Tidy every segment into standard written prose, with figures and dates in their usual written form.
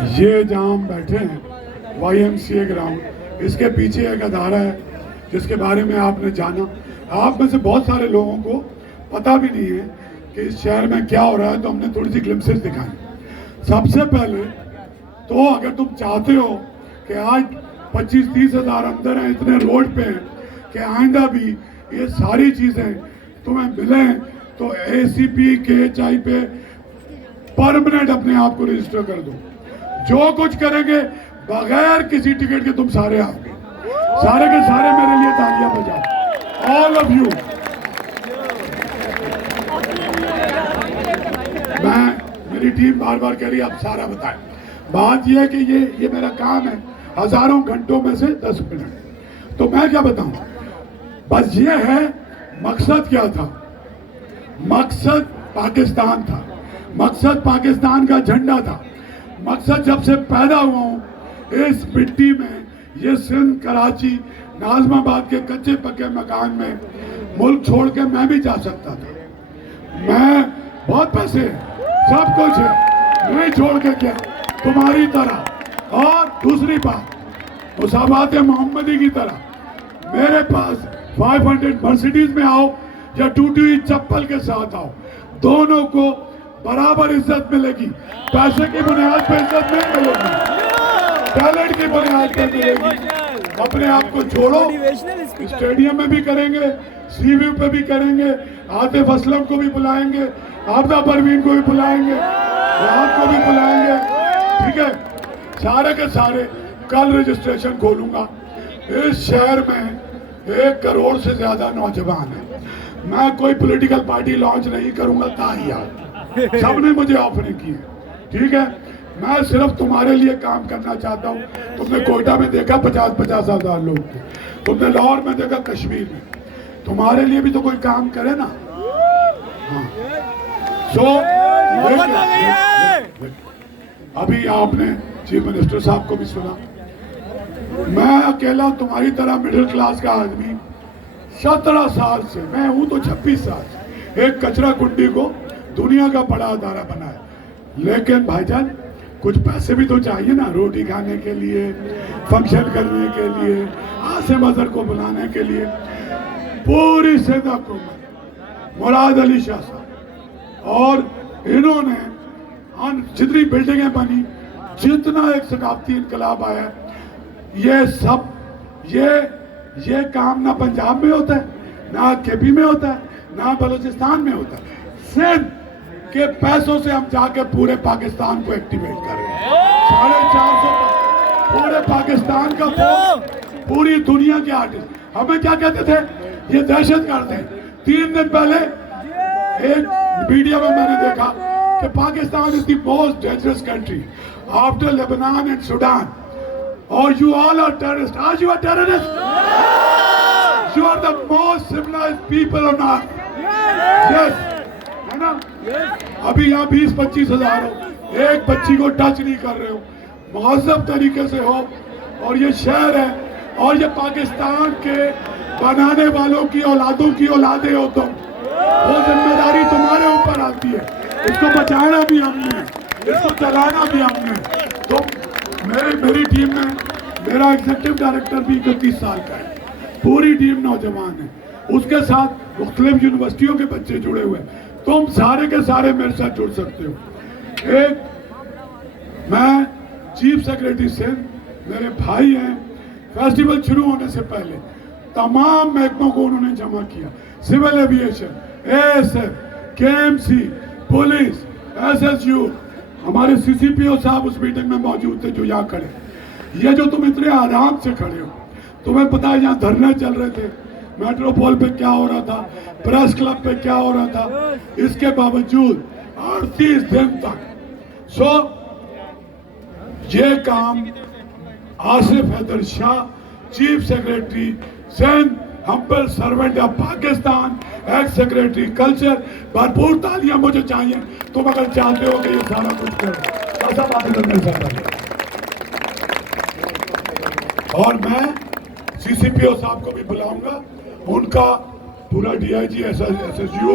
ये जहाँ हम बैठे हैं YMCA ग्राउंड, इसके पीछे एक अदारा है जिसके बारे में आपने जाना। आप में से बहुत सारे लोगों को पता भी नहीं है कि इस शहर में क्या हो रहा है, तो हमने थोड़ी सी ग्लिम्सेस दिखाई। सबसे पहले तो अगर तुम चाहते हो कि आज 25-30 हज़ार अंदर हैं, इतने रोड पे हैं कि आइंदा भी ये सारी चीज़ें तुम्हें मिलें, तो ACP KHI पे परमानेंट अपने आप को रजिस्टर कर दो। जो कुछ करेंगे बगैर किसी टिकट के तुम सारे आओगे। सारे के सारे मेरे लिए तालियां बजाओ, ऑल ऑफ यू। मेरी टीम बार बार कह रही है आप सारा बताएं। बात यह है कि ये मेरा काम है, हजारों घंटों में से 10 मिनट, तो मैं क्या बताऊं। बस ये है, मकसद क्या था? मकसद पाकिस्तान था, मकसद पाकिस्तान का झंडा था। मकसद जब से पैदा हुआ हूं इस मिट्टी में, ये सिंध, कराची, नाजमाबाद के कच्चे पक्के मकान में मुल्क छोड़ के मैं भी जा सकता था। मैं बहुत पैसे, सब कुछ है, नहीं छोड़ के क्या, तुम्हारी तरह। और दूसरी बात, मुसाबात मोहम्मदी की तरह मेरे पास 500 मर्सिडीज में आओ या टूटी चप्पल के साथ आओ, दोनों को बराबर इज्जत मिलेगी। पैसे की बुनियाद पर इज्जत नहीं मिलेगी, टैलेंट की बुनियाद पर मिलेगी। अपने आप को छोड़ो, स्टेडियम में भी करेंगे, सीवी पे भी करेंगे, आतिफ असलम को भी बुलाएंगे, आबदा परवीन को भी बुलाएंगे, राहत को भी बुलाएंगे, ठीक है। सारे के सारे कल रजिस्ट्रेशन खोलूंगा। इस शहर में 1 करोड़ से ज्यादा नौजवान है। मैं कोई पॉलिटिकल पार्टी लॉन्च नहीं करूंगा, ताहियात सबने मुझे ऑफर की है, ठीक है। मैं सिर्फ तुम्हारे लिए काम करना चाहता हूँ। तुमने कोयटा में देखा 50-50 हज़ार लोग थे, तुमने लाहौर में देखा, कश्मीर में। तुम्हारे लिए भी तो कोई काम करे ना। हाँ। अभी आपने चीफ मिनिस्टर साहब को भी सुना। मैं अकेला तुम्हारी तरह मिडिल क्लास का आदमी 17 साल से, मैं हूं तो 26 साल से, एक कचरा कुंडी को दुनिया का बड़ा अदारा बनाया। लेकिन भाईजान कुछ पैसे भी तो चाहिए ना, रोटी खाने के लिए, फंक्शन करने के लिए, आसिम अजहर को बुलाने के लिए। पूरी सिंध हुकूमत, मुराद अली शाह साहब और इन्होंने जितनी बिल्डिंगें बनी, जितना एक सकाफती इनकलाब आया, ये सब ये काम ना पंजाब में होता है, ना KP में होता है, ना बलूचिस्तान में होता है। सिंध के पैसों से हम जाके पूरे पाकिस्तान को एक्टिवेट कर रहे हैं। 450 पूरे पाकिस्तान का, पूरी दुनिया के आर्टिस्ट। हमें क्या कहते थे? ये दहशतगर्द है। 3 दिन पहले एक मीडिया में मैंने देखा कि Pakistan is the most dangerous country after Lebanon and Sudan, और यू ऑल आर टेररिस्ट। आज you are terrorist, you are the most civilised people on earth. Yes, है ना। अभी यहाँ 20-25 हज़ार हो, एक बच्ची को टच नहीं कर रहे हो, महज़ब तरीके से हो, और ये शहर है, और ये पाकिस्तान के बनाने वालों की औलादों की औलादे हो तुम। वो जिम्मेदारी तुम्हारे ऊपर आती है। इसको बचाना भी हमने, इसको चलाना भी हमने। तो मेरी टीम में मेरा एग्जीक्यूटिव डायरेक्टर भी 31 साल का है, पूरी टीम नौजवान है, उसके साथ मुख्तलिफ यूनिवर्सिटियों के बच्चे जुड़े हुए हैं। तुम सारे के सारे मेरे साथ जुड़ सकते हो। एक मैं चीफ सेक्रेटरी से, मेरे भाई हैं, फेस्टिवल शुरू होने से पहले तमाम महकमों को उन्होंने जमा किया। Civil aviation, ASF, KMC, police, SSU, हमारे CCPO साहब उस मीटिंग में मौजूद थे जो यहाँ खड़े। ये जो तुम इतने आराम से खड़े हो, तुम्हें पता है यहाँ धरने चल रहे थे, मेट्रोपोल पे क्या हो रहा था, प्रेस क्लब पे क्या हो रहा था, इसके बावजूद 38 दिन तक। ये काम Asif Haider Shah, chief secretary Sindh, humble servant of Pakistan, ex secretary culture, भरपूर तालियां मुझे चाहिए। तुम अगर चाहते हो कि ये सारा कुछ करो, ऐसा बात करने चाहता। और मैं CCPO साहब को भी बुलाऊंगा, उनका पूरा DIG SSU,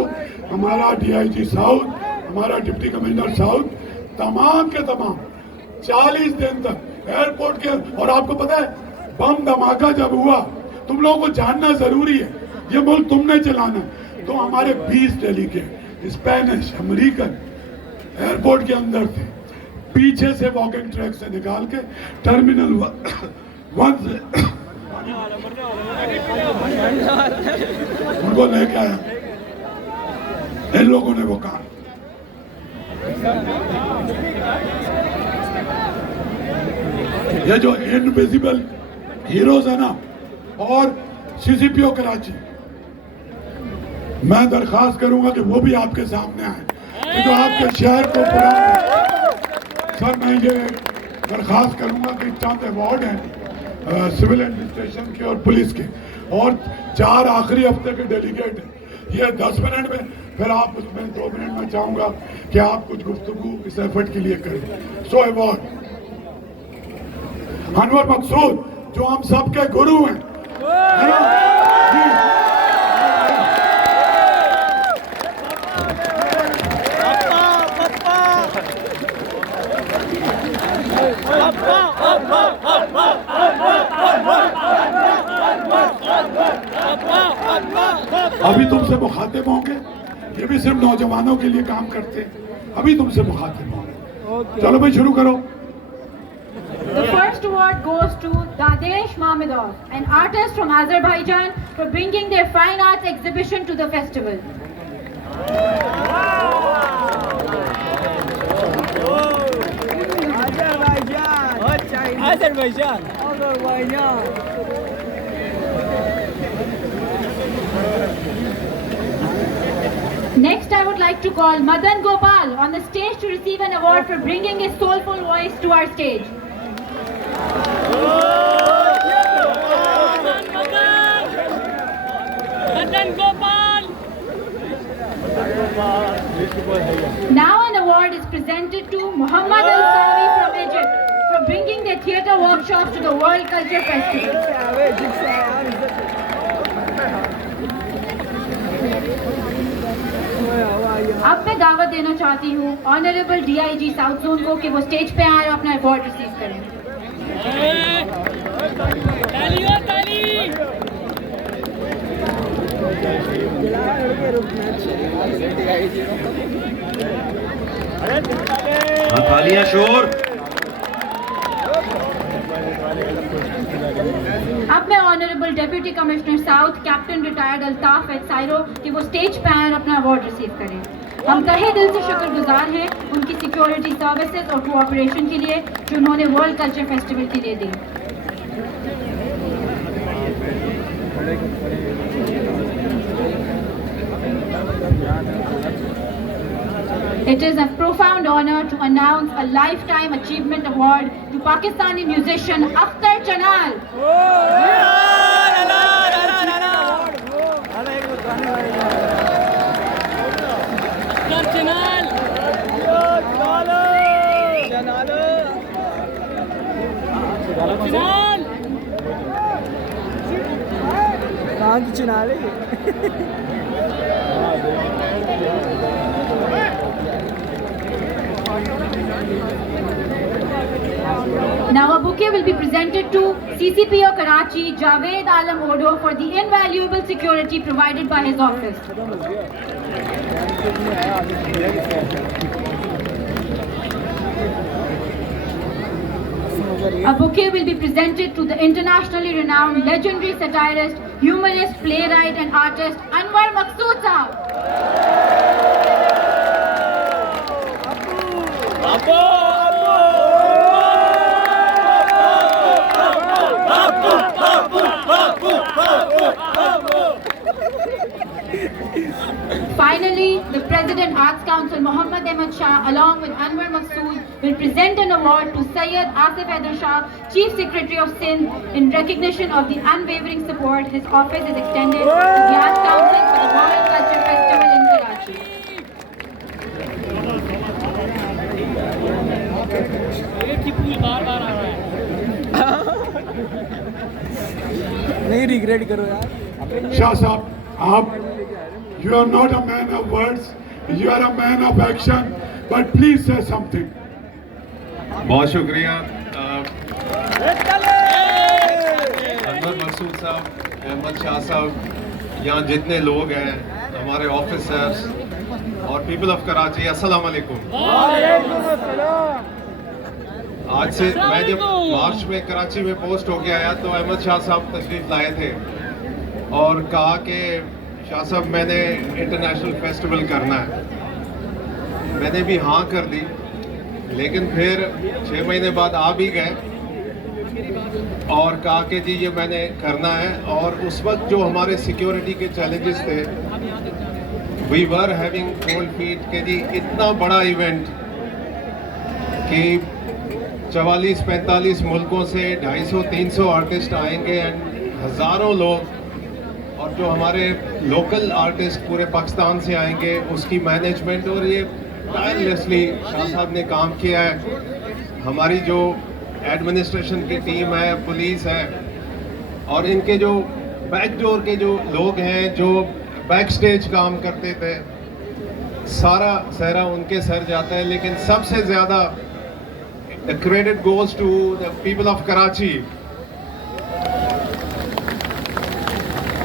हमारा DIG साउथ, हमारा डिप्टी कमिश्नर साउथ, तमाम के तमाम 40 दिन तक एयरपोर्ट के, और आपको पता है बम धमाका जब हुआ, तुम लोगों को जानना जरूरी है, ये मुल्क तुमने चलाना है, तो हमारे 20 डेलीगेट स्पेनिश अमेरिकन एयरपोर्ट के अंदर थे, पीछे से वॉकिंग ट्रैक से निकाल के टर्मिनल 1 से उनको लेके आया। इन लोगों ने वो कहा ये जो इनविजिबल हीरोज है ना, और सीसीपीओ कराची, मैं दरखास्त करूंगा कि वो भी आपके सामने आए, जो आपके शहर को सर, मैं ये दरखास्त करूंगा कि चंद अवार्ड हैं सिविल एडमिनिस्ट्रेशन के और पुलिस के, और 4 आखिरी हफ्ते के डेलीगेट हैं, ये 10 मिनट में, फिर आप उसमें 2 मिनट में चाहूंगा कि आप कुछ गुफ्तगू इस एफर्ट के लिए करें। सो अवार्ड अनवर मकसूद जो हम सबके गुरु हैं, है ना? अभी तुमसे मुखातिब होंगे, ये भी सिर्फ नौजवानों के लिए काम करते हैं, अभी तुमसे मुखातिब होंगे। चलो भाई शुरू करो। The first award goes to Dadesh Mamedov, an artist from Azerbaijan, for bringing their fine arts exhibition to the festival. Azerbaijan. Next, I would like to call Madan Gopal on the stage to receive an award for bringing his soulful voice to our stage. Madan Gopal. Now an award is presented to Muhammad Al Sawi from Egypt for bringing their theatre workshops to the World Culture Festival. अब मैं दावत देना चाहती हूँ honourable DIG south zone को कि वो stage पे आए और अपना अवार्ड रिसीव करें। ताली हो ताली। तालियां शोर। अब मैं honourable deputy commissioner south captain retired Altaf H Sairo कि वो स्टेज पे आए और अपना अवार्ड रिसीव करें। हम तहे दिल से शुक्रगुजार हैं उनकी सिक्योरिटी सर्विसेज और कोऑपरेशन के लिए जो उन्होंने वर्ल्ड कल्चर फेस्टिवल के लिए दी। It is a profound honor to announce a Lifetime Achievement Award to Pakistani musician Akhtar Chanal. Now a bouquet will be presented to CCPO Karachi Javed Alam Odo for the invaluable security provided by his office. A bouquet will be presented to the internationally renowned legendary satirist, humorist, playwright and artist Anwar Maqsood Saab. Finally, the President Arts Council Muhammad Ahmad Shah along with Anwar Maqsood will present an award to Syed Asif Haider Shah, Chief Secretary of Sindh, in recognition of the unwavering support his office has extended to the Arts Council for the World Culture Festival in Karachi. नहीं regret करो यार। शाह साहब, आप you are not a man of words, you are a man of action, but please say something. बहुत शुक्रिया अनवर मकसूद साहब, अहमद शाह साहब, यहाँ जितने लोग हैं, हमारे ऑफिसर्स और पीपल ऑफ कराची, अस्सलाम वालेकुम। आज से मैं जब मार्च में कराची में पोस्ट होके आया तो अहमद शाह साहब तशरीफ लाए थे और कहा कि शाह साहब मैंने इंटरनेशनल फेस्टिवल करना है। मैंने भी हाँ कर दी, लेकिन फिर 6 महीने बाद आ भी गए और कहा कि जी ये मैंने करना है। और उस वक्त जो हमारे सिक्योरिटी के चैलेंजेस थे, we were having cold feet के जी इतना बड़ा इवेंट कि 44-45 मुल्कों से 250-300 आर्टिस्ट आएंगे एंड हज़ारों लोग, और जो हमारे लोकल आर्टिस्ट पूरे पाकिस्तान से आएंगे, उसकी मैनेजमेंट, और ये टायरलेसली शाह साहब ने काम किया है। हमारी जो एडमिनिस्ट्रेशन की टीम है, पुलिस है, और इनके जो बैकडोर के जो लोग हैं जो बैक स्टेज काम करते थे, सारा सहरा उनके सर जाता है। लेकिन सबसे ज़्यादा the credit goes to the people of Karachi.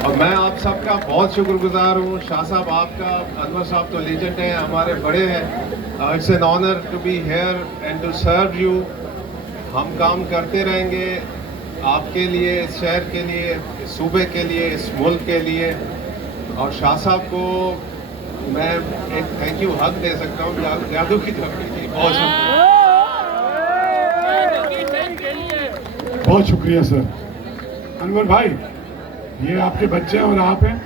और मैं आप सबका बहुत शुक्रगुजार हूँ। शाह साहब आपका, अनवर साहब तो लेजेंड हैं, हमारे बड़े हैं। It's an honour to be here and to serve you. हम काम करते रहेंगे आपके लिए, इस शहर के लिए, इस सूबे के लिए, इस मुल्क के लिए। और शाह साहब को मैं एक थैंक यू हक दे सकता हूँ जादू की तरफ। बहुत शुक्रिया। बहुत शुक्रिया सर। अनवर भाई, ये आपके बच्चे हैं और आप हैं।